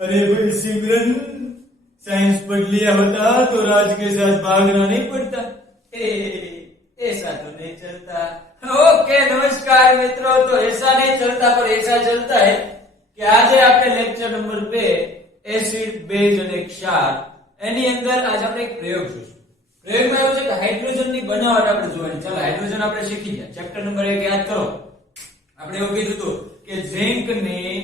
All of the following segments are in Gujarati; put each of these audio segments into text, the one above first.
अरे भाई सिमरन, साइंस पढ़ लिया होता तो राज के साथ भागना नहीं पड़ता। ऐसा तो नहीं चलता। ओके नमस्कार मित्रों, तो ऐसा नहीं चलता पर ऐसा चलता है कि આજે આપણે લેક્ચર નંબર 2 એસિડ બેઝ અને ક્ષાર એની અંદર આજ આપણે એક પ્રયોગ જોઈશું। પ્રયોગમાં એવું છે કે હાઇડ્રોજનની બનાવટ આપણે જોવાની। ચાલો હાઇડ્રોજન આપણે શીખી ગયા। ચેપ્ટર નંબર 1 યાદ કરો। આપણે એવું કીધું હતું કે ઝિંક ની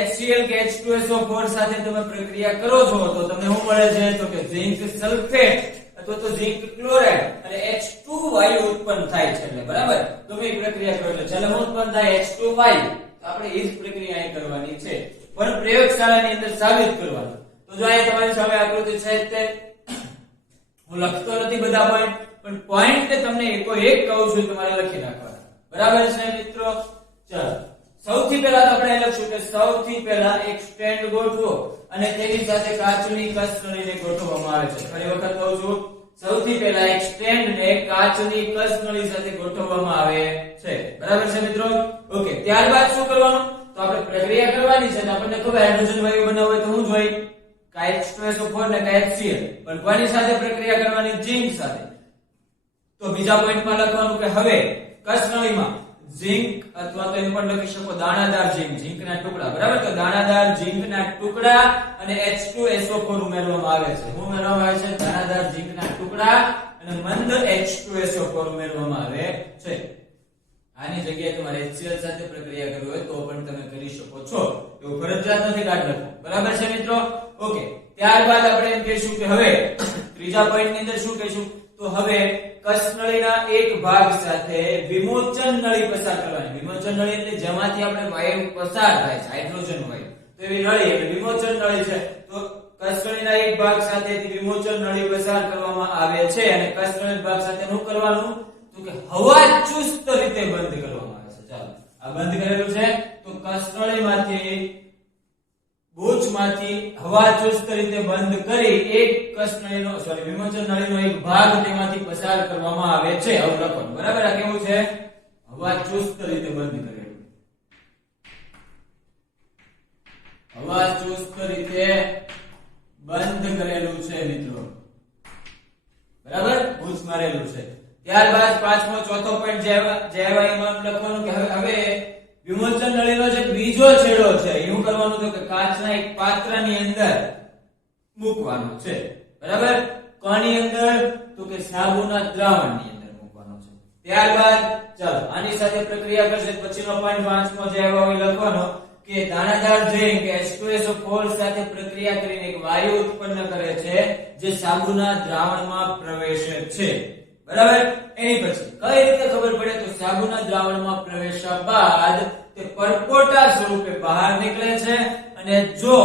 HCl કે H2SO4 સાથે તમે પ્રક્રિયા કરો છો તો તમને શું મળે છે? તો કે ઝિંક સલ્ફેટ અથવા તો ઝિંક ક્લોરાઇડ અને H2 વાયુ ઉત્પન્ન થાય છે। એટલે બરાબર તમે એ પ્રક્રિયા કરો એટલે છેલ્લે શું ઉત્પન્ન થાય? H2 વાયુ। આપણે એ જ પ્રક્રિયા અહીં કરવાની છે પણ પ્રયોગશાળાની અંદર સાબિત કરવાનું। તો જો અહીંયા તમારી સામે આકૃતિ છે તે હું લખતો નથી બધા પોઈન્ટ, પણ પોઈન્ટ કે તમને એકો એક કહું છું તમારે લખી નાખવાના। બરાબર છે મિત્રો? ચાલો સૌથી પહેલા તો આપણે લખશું કે સૌથી પહેલા એક સ્ટેન્ડ ગોઠવો અને તેની સાથે કાચની કસનળીને ગોઠવવામાં આવે છે। ફરી વખત કહું છું, સૌથી પહેલા એક સ્ટેન્ડ ને કાચની કસનળી સાથે ગોઠવવામાં આવે છે। બરાબર છે મિત્રો? ઓકે, ત્યારબાદ શું કરવાનું? તો આપણે પ્રક્રિયા કરવાની છે અને આપણને ખબર હાઇડ્રોજન વાયુ બનાવવો હોય તો શું જોઈએ? H2SO4 ને HCl, પણ કોની સાથે પ્રક્રિયા કરવાની? ઝિંક સાથે। તો બીજા પોઈન્ટમાં લખવાનું કે હવે કસનળીમાં ઝિંક અથવા તો એમ પણ લખી શકો દાણાદાર ઝિંકના ટુકડા। બરાબર? તો દાણાદાર ઝિંકના ટુકડા અને H2SO4 ઉમેરવામાં આવે છે। શું ઉમેરવામાં આવે છે? દાણાદાર ઝિંકના ટુકડા અને મંદ H2SO4 ઉમેરવામાં આવે છે। આની જગ્યાએ તમારે HCl સાથે પ્રક્રિયા કરવી હોય તો પણ તમે કરી શકો છો, એવું ફરજિયાત નથી કાઢ લખો। બરાબર છે મિત્રો? ઓકે, ત્યારબાદ આપણે એમ કહીશું કે હવે ત્રીજા પોઈન્ટની અંદર શું કહીશું? તો હવે કસનળીના એક ભાગ સાથે વિમોચન નળી પસાર કરવાની। વિમોચન નળી એટલે જેમાંથી આપણે વાયુ પસાર થાય છે, હાઇડ્રોજન વાયુ, તો એવી નળી એટલે વિમોચન નળી છે। તો કસનળીના એક ભાગ સાથે વિમોચન નળી પસાર કરવામાં આવે છે અને કસનળી ભાગ સાથે શું કરવાનું? તો કે હવા ચુસ્ત રીતે બંધ કરવામાં આવે છે। ચાલો આ બંધ કરેલું છે તો કસનળીમાંથી બૂચમાંથી હવા ચુસ્ત રીતે બંધ કરી એક કસનળીનો વિમોચન નળીનો એક ભાગ તેમાંથી પસાર કરવામાં આવે છે। આવું લખવાનું। બરાબર? આ કેવું છે? હવા ચુસ્ત રીતે બંધ કરેલું, હવા ચુસ્ત રીતે બંધ કરેલું છે મિત્રો। બરાબર? બૂચ મારેલું છે। ત્યારબાદ પાંચમો ચોથો પોઈન્ટ જે એમાં લખવાનું કે હવે વિમોચન નળીનો જે બીજો છેડો છે એવું કરવાનું તો કે કાચના એક પાત્રની અંદર મૂકવાનો છે। બરાબર? કોની અંદર? તો કે સાબુના દ્રાવણની અંદર મૂકવાનો છે। ત્યારબાદ ચાલો આની સાથે પ્રક્રિયા કરશે। પછીનો પોઈન્ટ પાંચમો જે આવ્યો લખવાનો કે દાણાદાર ઝિંક H2SO4 સાથે પ્રક્રિયા કરીને એક વાયુ ઉત્પન્ન કરે છે જે સાબુના દ્રાવણમાં પ્રવેશે છે। બરાબર? એની પછી કઈ રીતે ખબર પડે? તો સાબુના દ્રાવણમાં પ્રવેશ્યા બાદ તે પરપોટા સ્વરૂપે બહાર નીકળે છે અને જો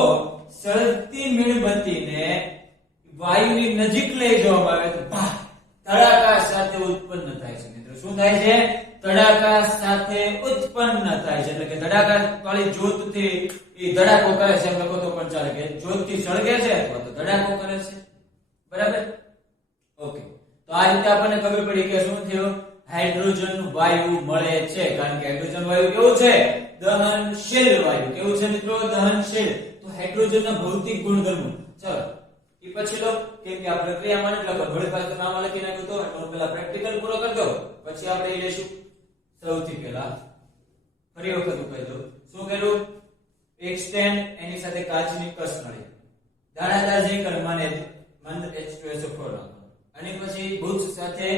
સળગતી મીણબત્તીને વાયુની નજીક લઈ જવામાં આવે તો તડાકા સાથે ઉત્પન્ન થાય છે મિત્રો। શું થાય છે? તડાકા સાથે ઉત્પન્ન થાય છે। એટલે કે તડાકા વાળી જ્યોતથી એ ધડાકો કરે છે એમ લખો તો પણ ચાલે કે જ્યોતથી સળગે છે અથવા તો ધડાકો કરે છે। બરાબર? ઓકે, તો આ રીતે આપણને ખબર પડી કે શું થયું? હાઇડ્રોજન વાયુ મળે છે। કારણ કે હાઇડ્રોજન વાયુ કેવું છે? દહનશીલ વાયુ। કેવું છે મિત્રો? દહનશીલ। તો હાઇડ્રોજનના ભૌતિક ગુણધર્મો ચાલો એ પછી લો, કેમ કે આ પ્રક્રિયામાં એટલે ઘણી પાસે નામ લખી નાખ્યું તો એટલે પહેલા પ્રેક્ટિકલ પૂરો કરી દો પછી આપણે એ લેશું। સૌથી પહેલા ફરી વખત હું કહી દઉં શું કર્યું? એક સ્ટેન્ડ એની સાથે કાચની કસનળી, દાણાદાર ઝિંક અને મંદ H2SO4 અને પછી બૂચ સાથે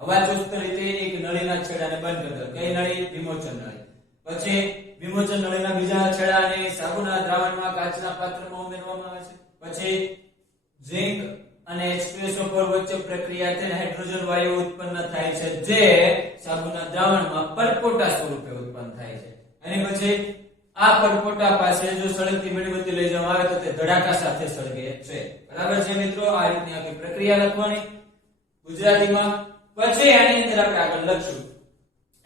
હવા ચુસ્ત રીતે એક નળીના છેડાને બંધ કરી દો। કઈ નળી? વિમોચન નળી। પછી વિમોચન નળીના બીજા છેડાને સાબુના દ્રાવણમાં કાચના પાત્રમાં ઉમેરવામાં આવે છે। પછી ઝિંક અને H2SO4 વચ્ચે પ્રક્રિયા થઈને હાઇડ્રોજન વાયુ ઉત્પન્ન થાય છે જે સાબુના દ્રાવણમાં પરપોટા સ્વરૂપે ઉત્પન્ન થાય છે। અને પછી આ પરપોટા પાસે જો સળગતી મીણબત્તી લઈ જવામાં આવે તો તે ધડાકા સાથે સળગે છે। બરાબર છે મિત્રો? આ રીતની આખી પ્રક્રિયા લખવાની ગુજરાતીમાં। પછી આની અંદર આપણે આગળ લખશું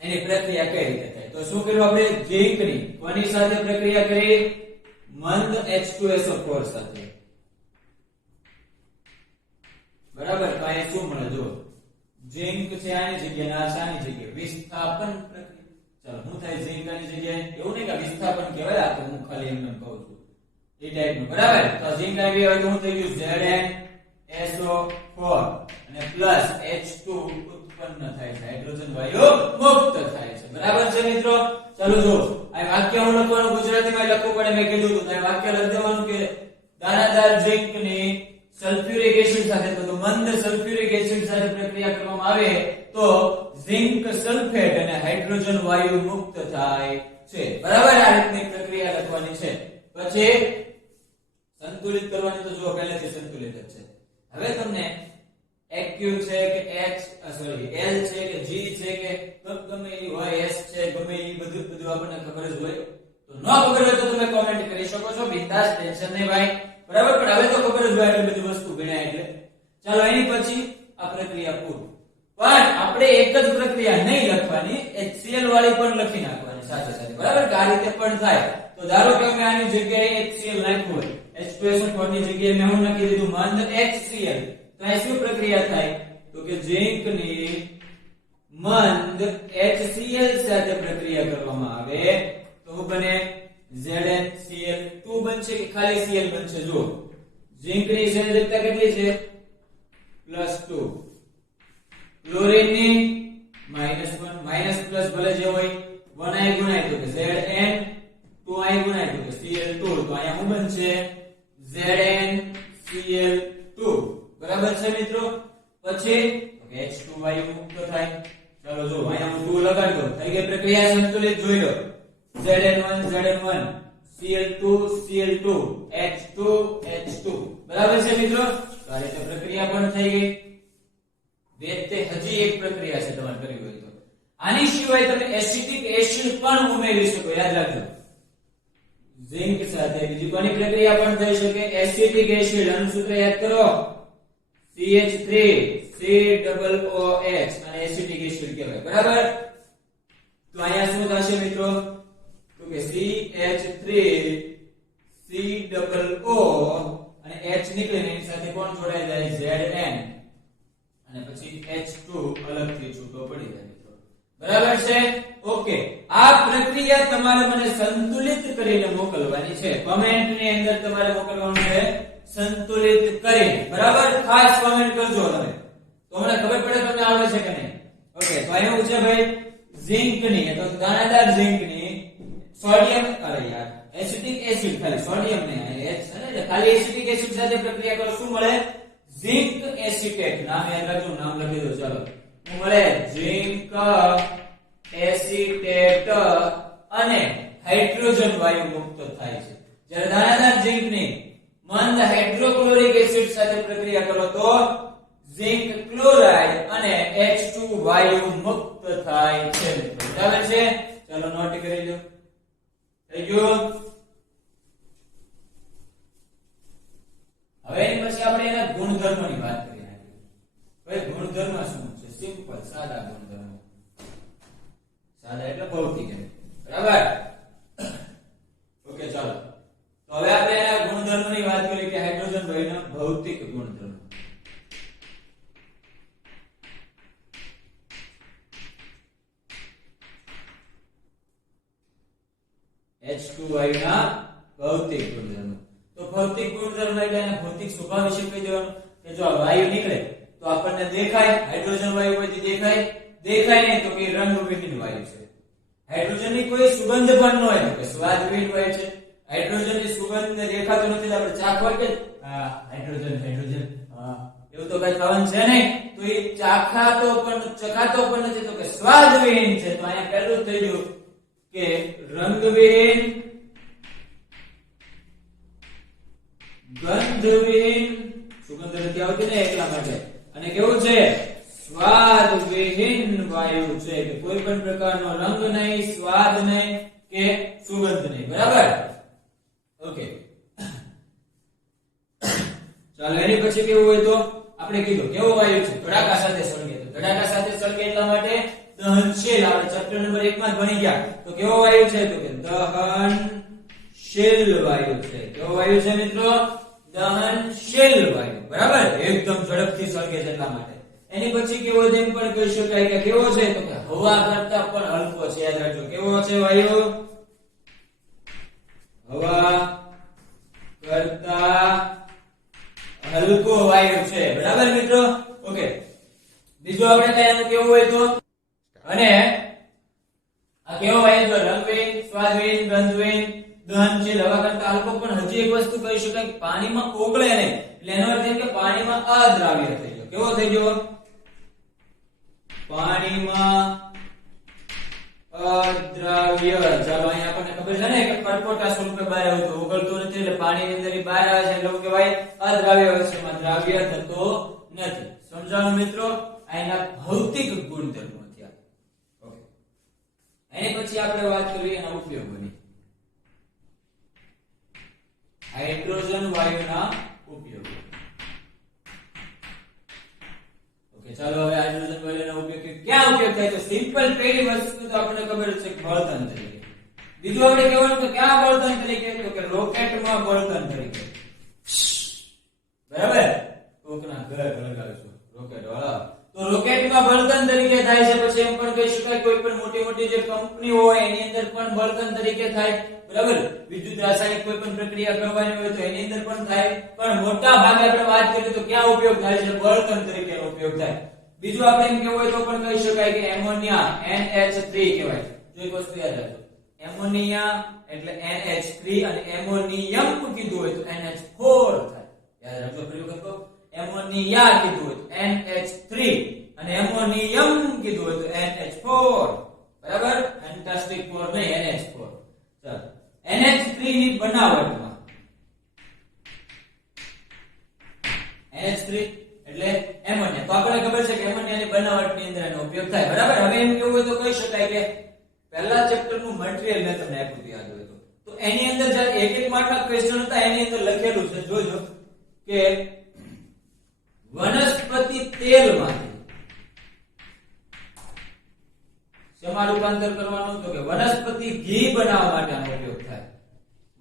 એની પ્રક્રિયા કઈ રીતે થાય। તો શું કર્યું આપણે? ઝિંકની કોની સાથે પ્રક્રિયા કરી? મંદ H2SO4 સાથે। બરાબર? તો અહીંયા શું મળે? જો ઝિંક છે આની જગ્યાએ, આ શાની જગ્યાએ? વિસ્થાપન પ્રક્રિયા। ચાલો શું થાય ઝિંક આની જગ્યાએ? એવું નહીં કે વિસ્થાપન કહેવાય, આ તો હું ખાલી એમને કહું છું। એ ટાઈપનું બરાબર. તો ઝિંક આવી હોય તો શું થઈ ગયું ZnSO4 અને પ્લસ H2 ઉત્પન્ન થાય છે, હાઇડ્રોજન વાયુ મુક્ત થાય છે. બરાબર છે મિત્રો? ચાલો જો આ વાક્ય હું લખવાનું ગુજરાતીમાં લખવું પડે, મેં કીધું તો આ વાક્ય લખી દેવાનું કે દાણાદાર ઝિંકની સલ્ફ્યુરિક એસિડ સાથે તો મંદ સલ્ફ્યુરિક એસિડ સાથે પ્રક્રિયા કરવામાં આવે તો ઝિંક સલ્ફેટ અને હાઇડ્રોજન વાયુ મુક્ત થાય છે. બરાબર, આ રીતની પ્રક્રિયા લખવાની છે. પછી સંતુલિત કરવાની તો જો પહેલેથી સંતુલિત જ છે. હવે તમને AQ છે કે L છે કે G છે કે ગમે એ હોય, S છે ગમે એ બધું આપણને ખબર જ હોય. તો ન ખબર હોય તો તમે કોમેન્ટ કરી શકો છો, બિંદાસ, ટેન્શન નહીં ભાઈ. બરાબર, પણ હવે તો ખબર જ હોય એટલે બધી વસ્તુ ગણ્યા એટલે. ચાલો એની પછી આ પ્રક્રિયા પૂર્ણ. પણ આપણે એક જ પ્રક્રિયા નહીં લખવાની, HCl વાળી પણ લખી નાખવાની સાથે સાથે. બરાબર, કે આ રીતે પણ થાય. તો ધારો કે અમે આની જગ્યાએ HCl નાખ્યું હોય, H2SO4 ની જગ્યાએ મેં હું નાખી દીધું મંદ HCl, તો આ શું પ્રક્રિયા થાય? તો કે ઝિંકની મંદ HCl સાથે પ્રક્રિયા કરવામાં આવે તો બને ZnCl2 બનશે કે ખાલી Cl બનશે? જો ઝિંકની સંયોજકતા કેટલી છે? +2. ક્લોરીનની -1, માઈનસ પ્લસ ભલે જે હોય 1i ગુણાય તો કે Zn, 2i ગુણાય તો કે Cl2, તો અહીંયા શું બનશે? ZnCl2. બરાબર છે મિત્રો? પછી H2 વાયુ મુક્ત થાય. ચાલો જો અહીંયા હું 2 લગાડી દઉં, થઈ ગઈ પ્રક્રિયા સંતુલિત. જોઈ લો Zn1 Zn1 Cl2 Cl2 H2 H2. બરાબર છે મિત્રો? તો આ રીતે પ્રક્રિયા પણ થઈ ગઈ. વેતે હજી એક પ્રક્રિયા છે તમારે કરવી હોય તો. આની સિવાય તમે એસિટિક એસિડ પણ ઉમેરી શકો, યાદ રાખજો. ઝિંક સાથે બીજી કોની પ્રક્રિયા પણ થઈ શકે? Acetic acid. આનું સૂત્ર યાદ કરો, CH3 COOH, અને એસિટિક એસિડ કહેવાય. બરાબર? તો અહીંયા શું થશે મિત્રો? તો કે CH3 COO અને H નીકળીને એની સાથે કોણ જોડાઈ જાય? Zn, અને પછી H2 અલગથી છૂટો પડી જાય મિત્રો. બરાબર છે? ઓકે, આ પ્રક્રિયા તમારે મને સંતુલિત કરીને મોકલવાની છે. કમેન્ટ ની અંદર તમારે મોકલવાનું છે સંતુલિત કરીને. બરાબર, ખાસ કમેન્ટ કરજો તમે, તો મને ખબર પડે તમને આવડે છે કે નહીં. ઓકે, તો અહીંયા છે ભાઈ ઝિંકની, તો દાણાદાર ઝિંકની સોડિયમ, અરે યાર એસિટિક એસિડ, ખાલી સોડિયમ નહીં, H છે ને, ખાલી એસિટિક એસિડ સાથે પ્રક્રિયા કરો શું મળે? Zinc acetate. નામ યાદ રાખજો, નામ લખી દો. ચાલો, શું મળે? ઝિંક એસિટેટ અને હાઇડ્રોજન વાયુ મુક્ત થાય છે. જ્યારે દાણાદાર ઝિંકની મંદ હાઇડ્રોક્લોરિક એસિડ સાથે પ્રક્રિયા કરો તો ઝિંક ક્લોરાઇડ અને H2 વાયુ મુક્ત થાય છે. બરાબર છે? ચાલો નોટ કરી લો. થઈ ગયું? હવે એની પછી આપણે એના ગુણધર્મોની વાત કરી નાખીએ. ભાઈ ગુણધર્મ શું છે? સિમ્પલ, સાદા ગુણધર્મો. સાદા એટલે ભૌતિક. બરાબર? ઓકે, ચાલો. તો હવે આપણે એના ગુણધર્મોની વાત કરીએ કે હાઇડ્રોજન વાયુના ભૌતિક ગુણધર્મો. H2 વાયુના ભૌતિક ગુણધર્મો. તો ભૌતિક ગુણધર્મ એટલે એના ભૌતિક સ્વભાવ વિશે કહી દેવાનું કે જો વાયુ નીકળે તો આપણને દેખાય, હાઇડ્રોજન વાયુ પછી દેખાય નહીં તો કે રંગવિહીન વાયુ છે. હાઇડ્રોજનની કોઈ સુગંધ પણ ન હોય તો કે સ્વાદવિહીન વાયુ છે. હાઇડ્રોજનની સુગંધ દેખાતો નથી, આપણે ચાખવા કે હાઇડ્રોજન એવું તો કઈ ખાવાનું છે નહીં, તો એ ચખાતો પણ નથી, તો કે સ્વાદવિહીન છે. તો અહીંયા પહેલું થઈ ગયું કે રંગવિહીન, ગંધવિહીન, સુગંધ નથી આવતી ને એટલા માટે, અને કેવું છે? સ્વાદવિહીન વાયુ છે, કે કોઈ પણ પ્રકારનો રંગ નહીં, સ્વાદ નહીં કે સુગંધ નહીં. બરાબર? ઓકે, ચાલો એની પછી કેવું હોય તો આપણે કીધું કેવો વાયુ છે? ધડાકા સાથે સળગે. તો ધડાકા સાથે સળગે એટલા માટે દહનશીલ. આપણે ચેપ્ટર નંબર 1 માં જ ભણી ગયા. તો કેવો વાયુ છે? તો કે દહનશીલ વાયુ છે. કેવો વાયુ છે મિત્રો? દહનશીલ વાયુ. બરાબર? એકદમ ઝડપથી સળગે છે એટલા માટે. એની પછી કેવો જેમ પણ કહી શકાય કે કેવો છે? તો કે હવા કરતા પણ હલકો છે. યાદ રાખજો, કેવો છે વાયુ? હવા બરાબર મિત્રો? ઓકે, બીજું આપણે કઈ આનું કેવું હોય તો, અને આ કેવો હોય તો રંગહીન, સ્વાદહીન, ગંધહીન, દહનશીલ હવા કરતા હલકો. પણ હજી એક વસ્તુ કહી શકાય કે પાણીમાં ઓગળે નહીં, એટલે એનો અર્થ એ કે પાણીમાં અદ્રાવ્ય થઈ ગયો. કેવો થઈ ગયો? પાણીમાં અદ્રાવ્ય. ચાલો અહીંયા આપણને ખબર છે ને કે પરપોટા સ્વરૂપે બહાર આવતું, ઓગળતું નથી, એટલે પાણીની અંદર બહાર આવે છે એટલે કહેવાય અદ્રાવ્ય અવસ્થામાં, દ્રાવ્ય થતો નથી. સમજાણું મિત્રો? આના ભૌતિક ગુણધર્મો થયા. ઓકે, એની પછી આપણે વાત કરીએ એના ઉપયોગોની. હાઇડ્રોજન વાયુના ઉપયોગો. ઓકે, ચાલો હવે હાઇડ્રોજન વાયુના ઉપયોગ ક્યાં ઉપયોગ થાય તો સિમ્પલ પહેલી વસ્તુ તો આપણને ખબર છે કે બળતણ તરીકે. બીજું આપણે કહેવાનું કે ક્યાં બળતણ તરીકે તો કે રોકેટમાં બળતણ તરીકે. બરાબર? કોકના ઘર લગાવશું રોકેટ વાળા તો રોકેટમાં બળતણ તરીકે થાય છે. પછી એમ પણ કહી શકાય કોઈ પણ મોટી મોટી જે કંપની હોય એની અંદર પણ બળતણ તરીકે થાય. બરાબર? વિદ્યુત રાસાયણિક કોઈ પણ પ્રક્રિયા કરવાની હોય તો એની અંદર પણ થાય. પણ મોટા ભાગે આપણે વાત કરીએ તો ક્યાં ઉપયોગ થાય છે? બળતણ તરીકેનો ઉપયોગ થાય. બીજું આપણે એમ કહેવું હોય તો પણ કહી શકાય કે એમોનિયા NH3 કહેવાય. જો એક વસ્તુ યાદ રાખજો, એમોનિયા એટલે NH3 અને એમોનિયમ કીધું હોય તો NH4 થાય. યાદ રાખજો ફરી વખત તો એમોનિયા કીધું હોય તો NH3 અને એમોનિયમ કીધું હોય તો NH4. બરાબર? ફેન્ટાસ્ટિક 4 નહીં, NH4. ચાલો, NH3 ની બનાવટમાં NH3 એટલે એમોનિયા. તો આપણને ખબર છે કે એમોનિયાની બનાવટની અંદર એનો ઉપયોગ થાય. બરાબર? હવે એમ કેવું હોય તો કહી શકાય કે પહેલા ચેપ્ટર નું મટીરીયલ મેં તમને આપ્યું હતું, યાદ હોય તો એની અંદર જ્યારે એક એક માર્કના ક્વેશ્ચન હતા એની અંદર લખેલું છે, જોજો કે વનસ્પતિ તેલમાંથી શેમાં રૂપાંતર કરવાનું તો કે વનસ્પતિ ઘી બનાવવા માટે આનો ઉપયોગ થાય.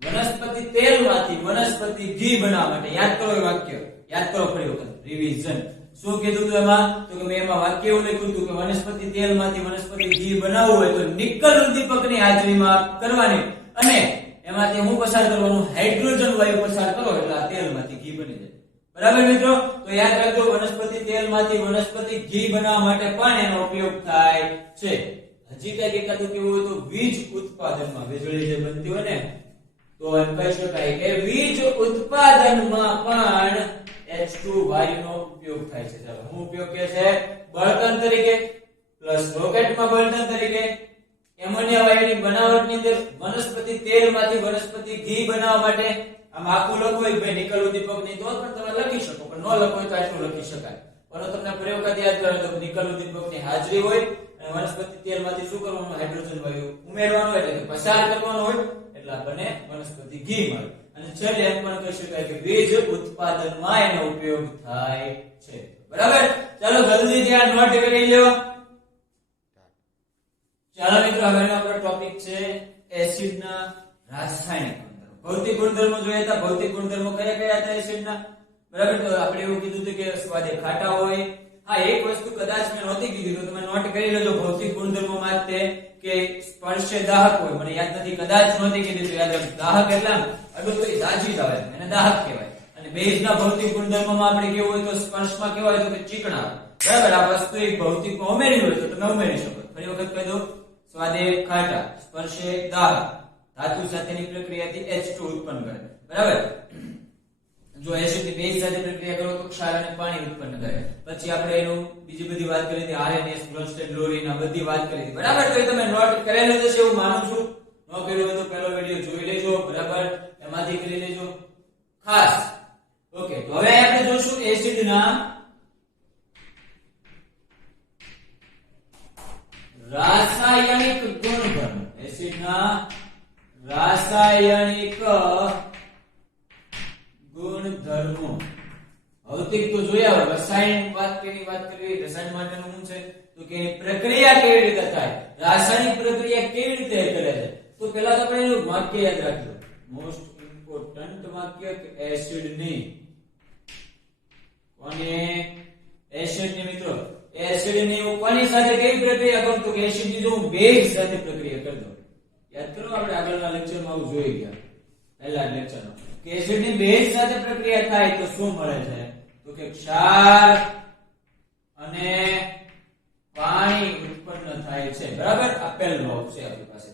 વનસ્પતિ તેલમાંથી વનસ્પતિ ઘી બનાવવા માટે. યાદ કરો એ વાક્ય, યાદ કરો ફરી વખત, રિવિઝન. શું કીધું હતું એમાં? તો કે મેં એમાં વાક્ય એવું લખ્યું હતું કે વનસ્પતિ તેલમાંથી વનસ્પતિ ઘી બનાવવું હોય તો નિકલ ઉદ્દીપકની હાજરીમાં કરવાની, અને એમાંથી હું પસાર કરવાનું? હાઇડ્રોજન વાયુ પસાર કરો એટલે આ તેલમાંથી ઘી બની જાય. બરાબર મિત્રો? તો યાદ રાખજો, વનસ્પતિ તેલમાંથી વનસ્પતિ ઘી બનાવવા માટે પણ એનો ઉપયોગ થાય છે. હજી કઈક એકાદું કેવું હોય તો વીજ ઉત્પાદનમાં, વીજળી જે બનતી હોય ને, તો એમ કહી શકાય કે વીજ ઉત્પાદનમાં પણ H2 વાયુનો ઉપયોગ થાય છે. ચાલો, શું ઉપયોગ કે છે? બળતણ તરીકે, પ્લસ રોકેટમાં બળતણ તરીકે, એમોનિયા વાયુની બનાવટની અંદર વનસ્પતિ તેલમાંથી વનસ્પતિ ઘી બનાવવા માટે. આમ આખું લખવું હોય ભાઈ નિકલ ઉદ્દીપકની તો પણ તમે લખી શકો, પણ ન લખો તો આટલું લખી શકાય. પણ તમને પ્રયોગ યાદ કરો તો નિકલ ઉદ્દીપકની હાજરી હોય અને વનસ્પતિ તેલમાંથી શું કરવાનું? હાઇડ્રોજન વાયુ ઉમેરવાનું હોય એટલે પસાર કરવાનું હોય એટલે આપણને વનસ્પતિ ઘી મળે. અને છેલ્લે એમ પણ કહી શકાય કે વીજ ઉત્પાદનમાં એનો ઉપયોગ થાય છે. બરાબર? ચાલો જલ્દીથી આ નોટ કરી લો. ચાલો મિત્રો, આગળનો આપણો ટોપિક છે એસિડના રાસાયણિક ગુણધર્મો. ભૌતિક ગુણધર્મો જોઈએ તો ભૌતિક ગુણધર્મો કયા કયા હતા એસિડના? બરાબર? તો આપણે એવું કીધું હતું કે સ્વાદે ખાટા હોય. હા, એક વસ્તુ કદાચ મેં નહોતી કીધી તો તમે નોટ કરી લેજો ભૌતિક ગુણધર્મોમાં તે કે સ્પર્શે દાહક હોય. મને યાદ નથી, કદાચ નહોતી કીધી તો યાદ રાખજો. દાહક એટલે અડોતરી દાજી જ આવે એને દાહક કહેવાય. અને બેઝના ભૌતિક ગુણધર્મોમાં આપણે કેવું હોય તો સ્પર્શમાં કેવા હોય તો કે ચીકણા. બરાબર? આ વસ્તુ એક ભૌતિકમાં ઉમેરી હોય તો તમે ઉમેરી શકો. ફરી વખત કહી દો, સ્વાદે ખાટા, સ્પર્શે દાહક, ધાતુ સાથેની પ્રક્રિયાથી H2 ઉત્પન્ન કરે. બરાબર? જો એસિડની બેઝ સાથે પ્રક્રિયા કરો તો ક્ષાર અને પાણી ઉત્પન્ન કરે. પછી આપણે એનું બીજી બધી વાત કરી હતી, RNS, બ્રોન્સ્ટેડ, ક્લોરીન, આ બધી વાત કરી હતી. બરાબર? તો તમે નોટ કરેલો જ હશે એવું માનું છું. ન કર્યો હોય તો પહેલો વિડિયો જોઈ લેજો. બરાબર? એમાંથી કરી લેજો ખાસ. ઓકે, તો હવે આપણે જોશું એસિડના રાસાયણિક ગુણધર્મો. એસિડના રાસાયણિક ગુણધર્મો. ભૌતિક તો જોયા, રસાયણ વાત કરી. રસાયણ માટેનું શું છે તો કે એની પ્રક્રિયા કેવી રીતે થાય, રાસાયણિક પ્રક્રિયા કેવી રીતે કરે છે. તો પહેલા તો આપણે એનું વાક્ય યાદ રાખજો. મોસ્ટ ઇમ્પોર્ટન્ટ વાક્ય કે એસિડની કોને એસિડની મિત્રો એસિડની હું કોની સાથે કેવી પ્રક્રિયા કરું તો કે એસિડની જો હું બેઝ સાથે પ્રક્રિયા કરી દઉં. યાદ કરો, આપણે આગળના લેક્ચરમાં આવું જોઈ ગયા, પહેલા લેક્ચરમાં કે એસિડની બેઝ સાથે પ્રક્રિયા થાય તો શું મળે છે તો કે ક્ષાર અને પાણી ઉત્પન્ન થાય છે, બરાબર. આપેલ લોક છે આપણી પાસે.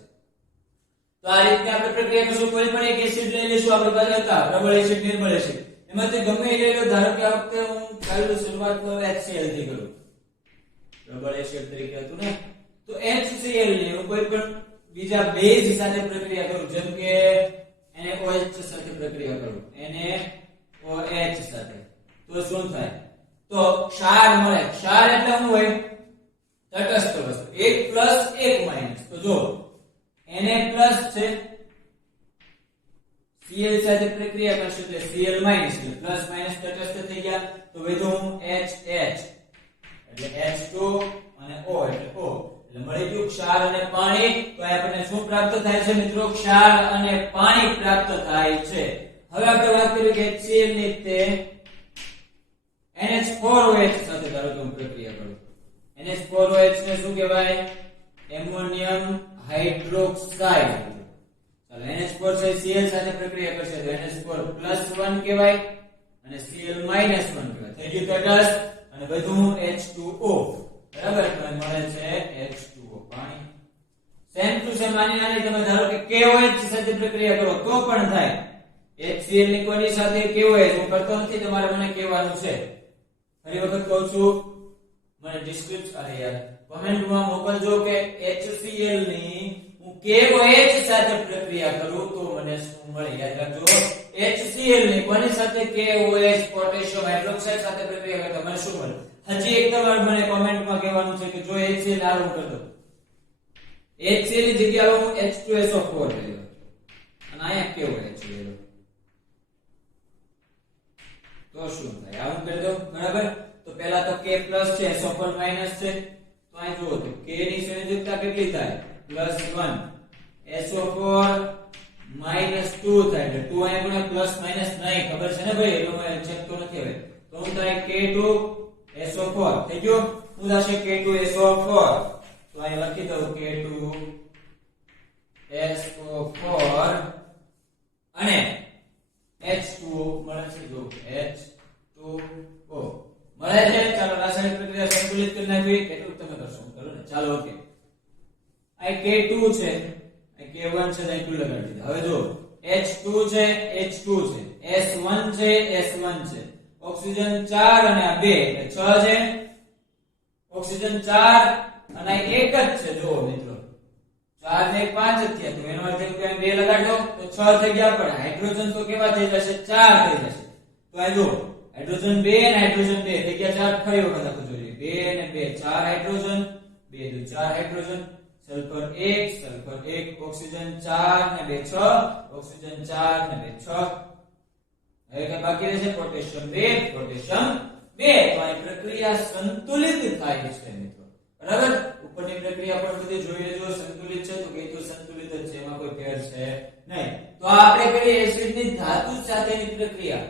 તો આ રીતે આપણે પ્રક્રિયા કરશું. કોઈ પણ એક એસિડ લઈ લઈશું આપણી પાસે હતા, પ્રબળ એસિડ, નિર્બળ એસિડ, એમાંથી ગમે એ લઈ લો. ધારો કે આ વખતે હું ચાલુ શરૂઆત HCl થી કરું, પ્રબળ એસિડ તરીકે હતું ને, તો HCl ને હું કોઈ પણ બીજા બેઝ સાથે પ્રક્રિયા કરું, જેમ કે NaOH સાથે પ્રક્રિયા કરું, NaOH સાથે, તો શું થાય? તો ક્ષાર મળે. ક્ષાર એટલે શું હોય? તટસ્થ વસ્તુ. 1 પ્લસ 1 માઈનસ. તો જો Na પ્લસ છે, Cl સાથે પ્રક્રિયા કરશું તો Cl માઈનસ, એટલે પ્લસ માઈનસ તટસ્થ થઈ ગયા. તો વધ્યું HH એટલે H2 અને O એટલે O, એટલે મળી ગયું ક્ષાર અને પાણી. તો આપણને શું પ્રાપ્ત થાય છે મિત્રો? ક્ષાર અને પાણી પ્રાપ્ત થાય છે. હવે આપણે વાત કરીએ કે HCl ની તે NH4OH સાથે ધારો કે હું પ્રક્રિયા કરું. NH4OH ને શું કહેવાય? Ammonium hydroxide. ચાલો NH4 છે Cl સાથે પ્રક્રિયા કરશે તો NH4+1 કહેવાય અને Cl-1 કહેવાય. થઈ ગયું તટસ્થ અને બધું H2O, બરાબર. તો મળે છે H2O, પાણી. સેમ ટુ સેમ આની નાની તમે ધારો કે KOH સાથે પ્રક્રિયા કરો તો પણ થાય. HCl ની કોની સાથે KOH હું કરતો નથી, તમારે મને કહેવાનું છે. ફરી વખત કહું છું, મને ડિસ્ક્રિપ્શન અરે યાર કમેન્ટમાં મોકલજો કે HCl ની હું KOH સાથે પ્રક્રિયા કરું તો મને શું મળે. યાદ રાખજો, HCl ની કોની સાથે? KOH, પોટેશિયમ હાઇડ્રોક્સાઇડ સાથે પ્રક્રિયા કરતા મને શું મળે? હજી એક તમારે મને કમેન્ટમાં કહેવાનું છે કે જો HCl આરું કરતો, HCl ની જગ્યાએ હું H2SO4 લઈ લઉં અને અહીંયા KOH લઈ લઉં તો શું થાય? આવું કરી દો, બરાબર. તો પહેલા તો K પ્લસ છે, SO4 માઈનસ છે, તો અહીં જુઓ તો K ની સંયોજકતા કેટલી થાય? +1. SO4 -2 થાય એટલે 2 અહીં પણ પ્લસ માઈનસ નહીં, ખબર છે ને ભાઈ? એટલે મેં ચેક તો નથી હવે. તો હું થાય K2SO4 થઈ ગયો. હું થશે K2SO4, તો અહીં લખી દઉં K2SO4 અને H2O મળે છે. જો H2O મળે છે. ચાલો રાસાયણિક પ્રક્રિયા સંતુલિત કરી નાખવી. કેટલું તમે કરશો? કરો ને. ચાલો ઓકે. આ K2 છે, આ K1 છે, અહીં 2 લગાડી દીધા. હવે જો H2 છે, H2 છે, S1 છે, S1 છે, ઓક્સિજન 4 અને આ 2 એટલે 6 છે. ઓક્સિજન 4 અને આ 1 જ છે. જો મિત્રો 4 ને 5 જ થયા, તો એનો અર્થ એ કે 2 લગાડો તો 6 થઈ ગયા. પણ હાઇડ્રોજન તો કેવા થઈ જશે? 4 થઈ જશે. તો આ જો હાઇડ્રોજન 2 અને હાઇડ્રોજન 2 થઈ ગયા 4. ફરી વખત આપણે જોઈએ 2 અને 2 4 hydrogen, 2 2 4 hydrogen, sulphur 1 sulphur 1, oxygen 4 ને 2 6, ઓક્સિજન 4 ને 2 6. હવે કે બાકી રહેશે પોટેશિયમ 2 પોટેશિયમ 2. તો આ પ્રક્રિયા સંતુલિત થાય છે મિત્રો, બરાબર. ઉપરની પ્રક્રિયા પણ બધી જોઈ લેજો. સંતુલિત છે તો કે તો સંતુલિત જ છે, એમાં કોઈ ફેર છે નહીં. તો આપણે કરીએ એસિડ ની ધાતુ સાથેની પ્રક્રિયા,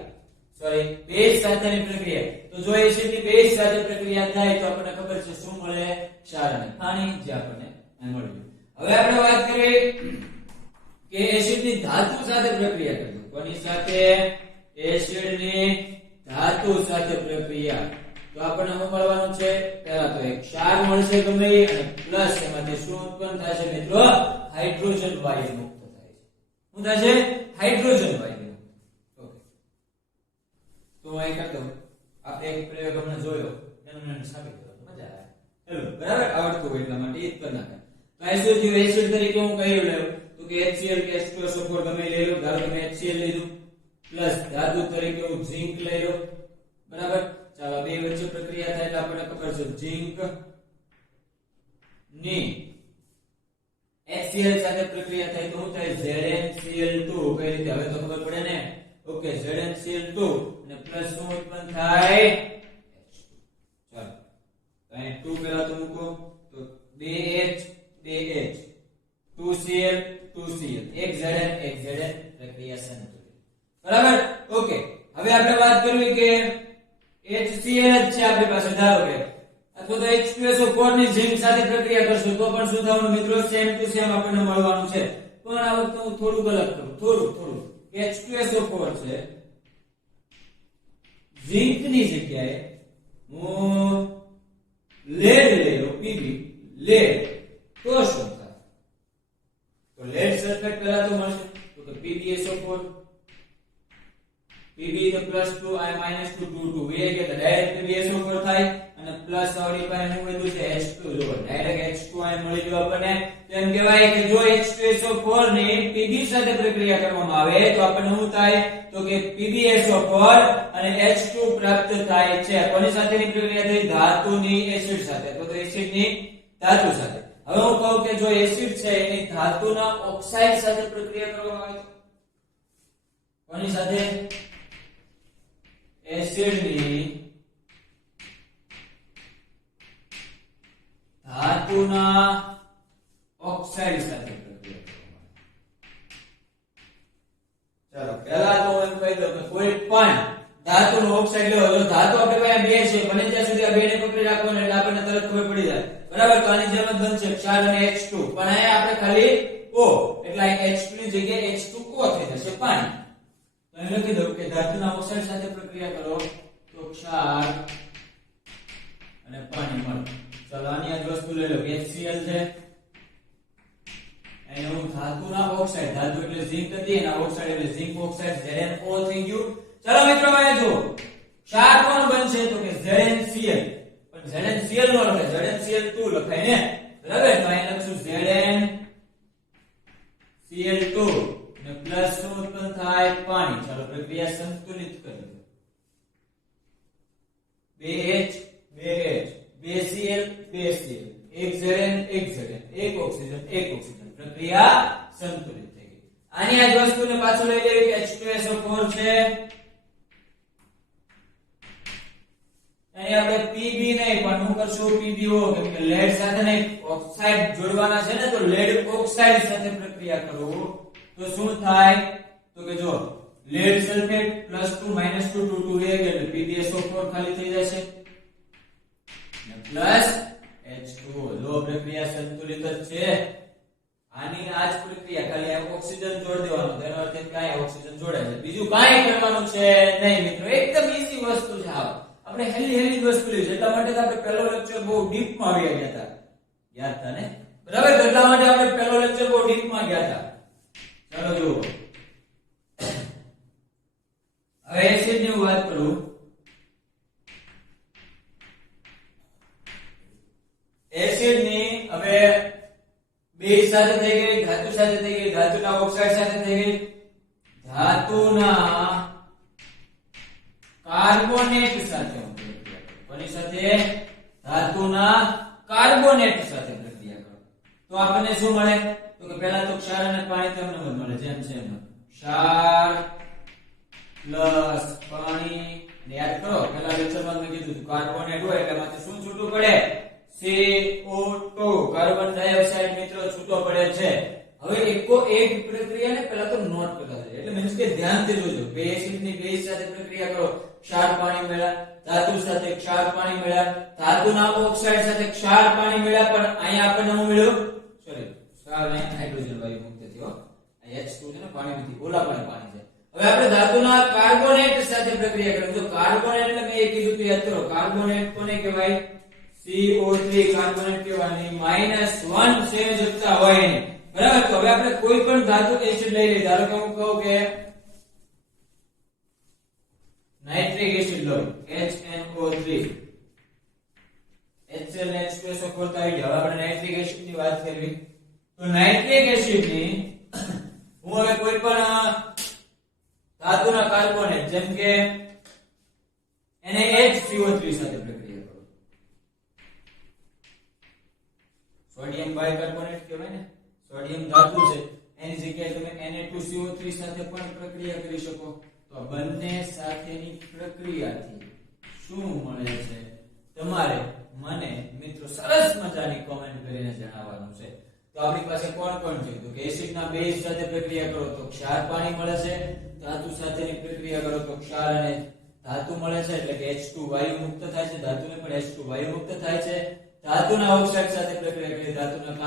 સોરી બેઝ સાથેની પ્રક્રિયા. તો જો એસિડ ની બેઝ સાથે પ્રક્રિયા થાય તો આપણને ખબર છે શું મળે? ક્ષાર અને પાણી, જે આપણને મળ્યું. હવે આપણે વાત કરીએ કે એસિડ ની ધાતુ સાથે પ્રક્રિયા કરીએ. કોની સાથે? એસિડ ની ધાતુ સાથે પ્રક્રિયા. તો આપણને શું મળવાનું છે? પહેલા તો એક ક્ષાર મળશે ગમે એ, અને પ્લસ એમાંથી શું ઉત્પન્ન થાય છે મિત્રો? હાઇડ્રોજન વાયુ મુક્ત થાય છે. શું થાય છે? હાઇડ્રોજન વાયુ. ઓકે, તો અહીં કરતો આપણે એક પ્રયોગ હમણાં જોયો, એનું સાબિત કરો, મજા આવે. ચલો, બરાબર, આવડતું હોય એટલા માટે એ જ કરી નાખે. તો આઇસોજીવ એસિડ તરીકે હું કઈ લઉં તો કે HCl કે H2SO4 ગમે લઈ લો. ધારો કે મેં HCl લીધું, પ્લસ ધાતુ તરીકે હું ઝિંક લઈ લો, બરાબર. ચાલો બે વચ્ચે પ્રક્રિયા થાય એટલે આપણને ખબર છે ઝિંક ની HCl સાથે પ્રક્રિયા થાય તો શું થાય? ZnCl2. કઈ રીતે? હવે તો ખબર પડે ને. ઓકે, ZnCl2 અને પ્લસ શું ઉત્પન્ન થાય? ચાલો તો અહીં 2 પહેલા તો મૂકો તો 2H 2H 2Cl 2Cl, એક Zn એક Zn, પ્રક્રિયા સંતુલિત, બરાબર. ઓકે, હવે આપણે વાત કરવી કે HCl જ છે આપણી પાસે, ધારો કે અથવા તો H2SO4 ની ઝિંક સાથે પ્રક્રિયા કરશું તો પણ શું થવાનું મિત્રો? સેમ ટુ સેમ આપણને મળવાનું છે. પણ આ વખતે હું થોડું અલગ કરું, થોડું H2SO4 છે, ઝિંકની જગ્યાએ હું લેડ લઈ લઉં, પીબી લેડ, તો શું થાય? તો લેડ સલ્ફેટ પહેલા તો મળશે તો કે PbSO4 Pb તો +2 I -2 2 2 વે એટલે ડાયરેક્ટ PbSO4 થાય અને પ્લસ આવડી પાસે શું વધ્યું છે H2 જો ડાયરેક્ટ H2 અહીં મળી ગયો આપણને. તેમ કહેવાય કે જો H2SO4 ની Pb સાથે પ્રક્રિયા કરવામાં આવે તો આપણને શું થાય તો કે PbSO4 અને H2 પ્રાપ્ત થાય છે. કોની સાથેની પ્રક્રિયા થઈ? ધાતુની એસિડ સાથે. તો એસિડની ધાતુ સાથે. હવે હું કહું કે જો એસિડ છે એની ધાતુના ઓક્સાઇડ સાથે પ્રક્રિયા કરવામાં આવે તો કોની સાથે? એસિડની ધાતુના ઓક્સાઇડ સાથે પ્રક્રિયા કરવામાં આવે. ચાલો પહેલા તો એમ કહી દઉં કે કોઈ પણ ધાતુનો ઓક્સાઇડ લો, જો ધાતુ આપણે પાસે બે છે, બને ત્યાં સુધી આ બે ને પકડી રાખવાનું એટલે આપણને તરત ખબર પડી જાય. બરાબર? તો આની જેમ જ બનશે ક્ષાર અને H2, પણ અહીંયા આપણે ખાલી O એટલે H2 ની જગ્યાએ H2O થઈ જશે પાણી. તો અહીં લખી દઉં કે ધાતુના ઓક્સાઇડ સાથે પ્રક્રિયા કરો તો ક્ષાર અને પાણી મળે. ચાલો આની આ વસ્તુ લઈ લો, HCl છે, એનું ધાતુના ઓક્સાઇડ, ધાતુ એટલે ઝિંક હતી, એના ઓક્સાઇડ એટલે ઝિંક ઓક્સાઇડ ZnO થઈ ગયું. ચાલો મિત્રો અહીંયા જો ક્ષાર કોણ બનશે તો કે ZnCl, પણ ZnCl નો લખાય, ZnCl2 લખાય ને. બરાબર? તો અહીંયા લખશું ZnCl2 અને પ્લસ શું ઉત્પન્ન થાય? પાણી. ચાલો પ્રક્રિયા સંતુલિત કરી દો. 2H 2H 2Cl 2Cl, 1 Zn 1 Zn, 1 oxygen 1 oxygen, પ્રક્રિયા સંતુલિત થઈ ગઈ. આની આ જ વસ્તુને પાછું લઈ લેવી કે H2SO4 છે, અહીં આપણે Pb નહીં પણ શું કરશું? PbO, કેમ કે લેડ સાથે નહીં ઓક્સાઇડ જોડવાના છે ને, તો લેડ ઓક્સાઇડ સાથે પ્રક્રિયા કરો તો શું થાય તો કે જો લેડ સલ્ફેટ +2 -2 2 2 એટલે PbSO4 ખાલી થઈ જશે પ્લસ H2O. લો પ્રક્રિયા સંતુલિત જ છે. આની આ જ પ્રક્રિયા, ખાલી આ ઓક્સિજન જોડ દેવાનો, તેનો અર્થ એ કે આ ઓક્સિજન જોડાય છે, બીજું કાંઈ કરવાનું છે નહીં મિત્રો. એકદમ ઈઝી વસ્તુ છે. આપણે હેલી વસ્તુ લીધી છે, એટલા માટે આપણે પહેલો લેક્ચર બહુ ડીપમાં આવી ગયા હતા. યાદ હતા ને? બરાબર? એટલા માટે આપણે પહેલો લેક્ચર બહુ ડીપમાં ગયા હતા. ચાલો જુઓ, હવે એસિડ ની વાત કરું. એસિડ ની હવે બેઝ સાથે થઈ ગઈ, ધાતુ સાથે થઈ ગઈ, ધાતુના ઓક્સાઇડ સાથે થઈ ગઈ, ધાતુના કાર્બોનેટ સાથે. કોની સાથે? ધાતુના કાર્બોનેટ સાથે પ્રક્રિયા કરો તો આપણને શું મળે તો કે પહેલા તો ક્ષાર અને પાણી તમને મળે, જેમ છે એમ ક્ષાર પ્લસ પાણી. યાદ કરો પહેલા લેક્ચરમાં મેં કીધું કાર્બોનેટ હોય એટલે એમાંથી શું છૂટું પડે? CO2, કાર્બન ડાયોક્સાઇડ મિત્રો છૂટો પડે છે. હવે એક પ્રક્રિયાને પહેલા તો નોટ કરતા જાય, એટલે મીન્સ કે ધ્યાનથી જોજો. બે એસિડની બેઝ સાથે પ્રક્રિયા કરો, ક્ષાર પાણી મળ્યા, ધાતુ સાથે ક્ષાર પાણી મળ્યા, ધાતુના ઓક્સાઇડ સાથે ક્ષાર પાણી મળ્યા, પણ અહીંયા આપણને શું મળ્યું? સોરી, ક્ષાર અને હાઇડ્રોજન વાયુ મુક્ત થયો. આ H2 છે ને, પાણી નથી, ઓલા પણ પાણી છે. હવે આપણે ધાતુના કાર્બોનેટ સાથે પ્રક્રિયા કરી. જો કાર્બોનેટ એટલે મેં કીધું તો યાદ કરો, કાર્બોનેટ કોને કહેવાય? CO3 કાર્બોનેટ કહેવાય. -1 સંયોજકતા હોય એની. બરાબર? તો હવે આપણે કોઈ પણ ધાતુ એસિડ લઈ લઈએ. ધારો કે હું કહું કે નાઇટ્રિક એસિડ લો, HNO3, HCl ને H2SO4 આવી ગયા. હવે આપણે નાઇટ્રિક એસિડ ની વાત કરવી તો નાઇટ્રિક એસિડ ની હું હવે કોઈ પણ ધાતુના કાર્બોનેટ જેમ કે NaHCO3 સાથે પ્રક્રિયા કરો. સોડિયમ બાયકાર્બોનેટ કહેવાય ને, સોડિયમ ધાતુ છે, એની જગ્યાએ તમે Na2CO3 સાથે પણ પ્રક્રિયા કરી શકો. તો બંને સાથેની પ્રક્રિયાથી શું મળે છે તમારે મને મિત્રો સરસ મજાની કોમેન્ટ કરીને જણાવવાનું છે. તો આપણી પાસે કોણ કોણ છે તો કે એસિડના બેઝ સાથે પ્રક્રિયા કરો તો ક્ષાર પાણી મળે છે, ધાતુ સાથેની પ્રક્રિયા કરો તો ક્ષાર અને ધાતુ મળે છે એટલે કે H2 વાયુ મુક્ત થાય છે, ધાતુને પણ H2 વાયુ મુક્ત થાય છે. ધાતુના ઓક્સાઇડ સાથે પ્રક્રિયા કરી, ધાતુના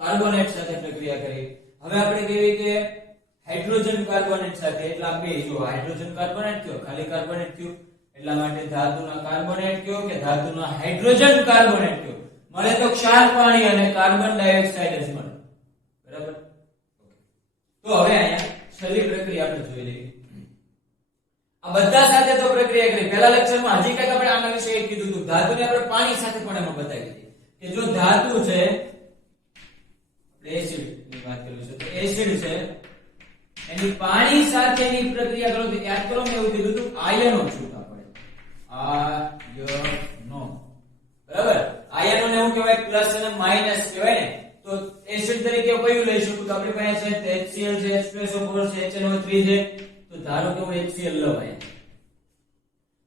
કાર્બોનેટ સાથે પ્રક્રિયા કરી. હવે આપણે કહેવી કે હાઇડ્રોજન કાર્બોનેટ સાથે, એટલે આ બે જો હાઇડ્રોજન કાર્બોનેટ થયો, ખાલી કાર્બોનેટ થયું, એટલા માટે ધાતુના કાર્બોનેટ કયો કે ધાતુના હાઇડ્રોજન કાર્બોનેટ કયો. મળે તો ક્ષાર પાણી અને કાર્બન ડાયોક્સાઇડ જ મળે. બરાબર. તો હવે અહીંયા છેલ્લી પ્રક્રિયા આપણે જોઈ લઈએ. આ બધા સાથે તો પ્રક્રિયા કરી. પહેલા લેક્ચરમાં હજી કંઈક આપણે આના વિશે કીધું હતું. ધાતુને આપણે પાણી સાથે પણ એમાં બતાવી દીધી કે જો ધાતુ છે, એસિડ ની વાત કરી છે, તો એસિડ છે એની પાણી સાથેની પ્રક્રિયા કરો તો યાદ કરો મેં એવું કીધું હતું આયનો છૂટા પડે. આયનો. બરાબર. આયનોને એવું કહેવાય પ્લસ અને માઈનસ કહેવાય ને. તો એસિડ તરીકે કયું લઈ શકું તો આપણી પાસે છે HCl છે, H2SO4 છે, HNO3 છે. તો ધારો કે હું HCl લઉં અહીંયા,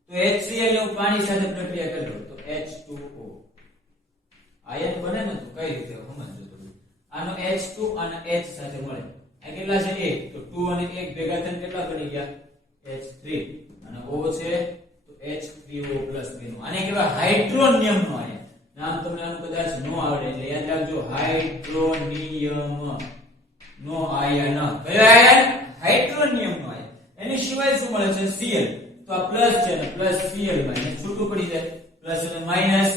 તો HCl ને હું પાણી સાથે પ્રક્રિયા કરી દઉં તો H2O આયન બને ને. તો કઈ રીતે સમજો તમે. આનો H2 અને H સાથે મળે. આ કેટલા છે 1, તો 2 અને 1 ભેગા થઈને કેટલા બની ગયા H3 અને O છે તો H3O+ બન્યું. આને કહેવાય હાઇડ્રોનિયમ નો આયન. નામ તમને આનું કદાચ નો આવડે એટલે યાદ રાખજો, હાઇડ્રોનિયમ નો આયન. કયો આયન? હાઇડ્રોનિયમ નો આયન. એની સિવાય શું મળે છે Cl. તો આ પ્લસ છે ને પ્લસ Cl માઈનસ છૂટું પડી જાય, પ્લસ અને માઈનસ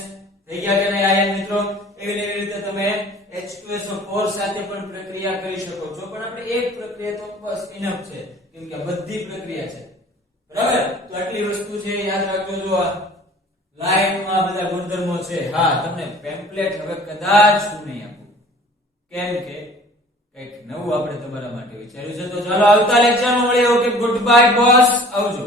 થઈ ગયા કે નહીં આયન મિત્રો. એવી રીતે તમે H2SO4 સાથે પણ પ્રક્રિયા કરી શકો છો, પણ આપણે એક પ્રક્રિયા તો બસ ઇનફ છે કેમ કે બધી પ્રક્રિયા છે. બરાબર. તો આટલી વસ્તુ છે યાદ રાખજો. જો આ લાઈનમાં બધા ગુણધર્મો છે. હા, તમને પેમ્પલેટ હવે કદાચ હું નહીં આપું કેમ કે કંઈક નવું આપણે તમારા માટે વિચાર્યું છે. તો ચાલો આવતા લેક્ચરમાં મળીએ. ઓકે, ગુડ બાય બોસ, આવજો.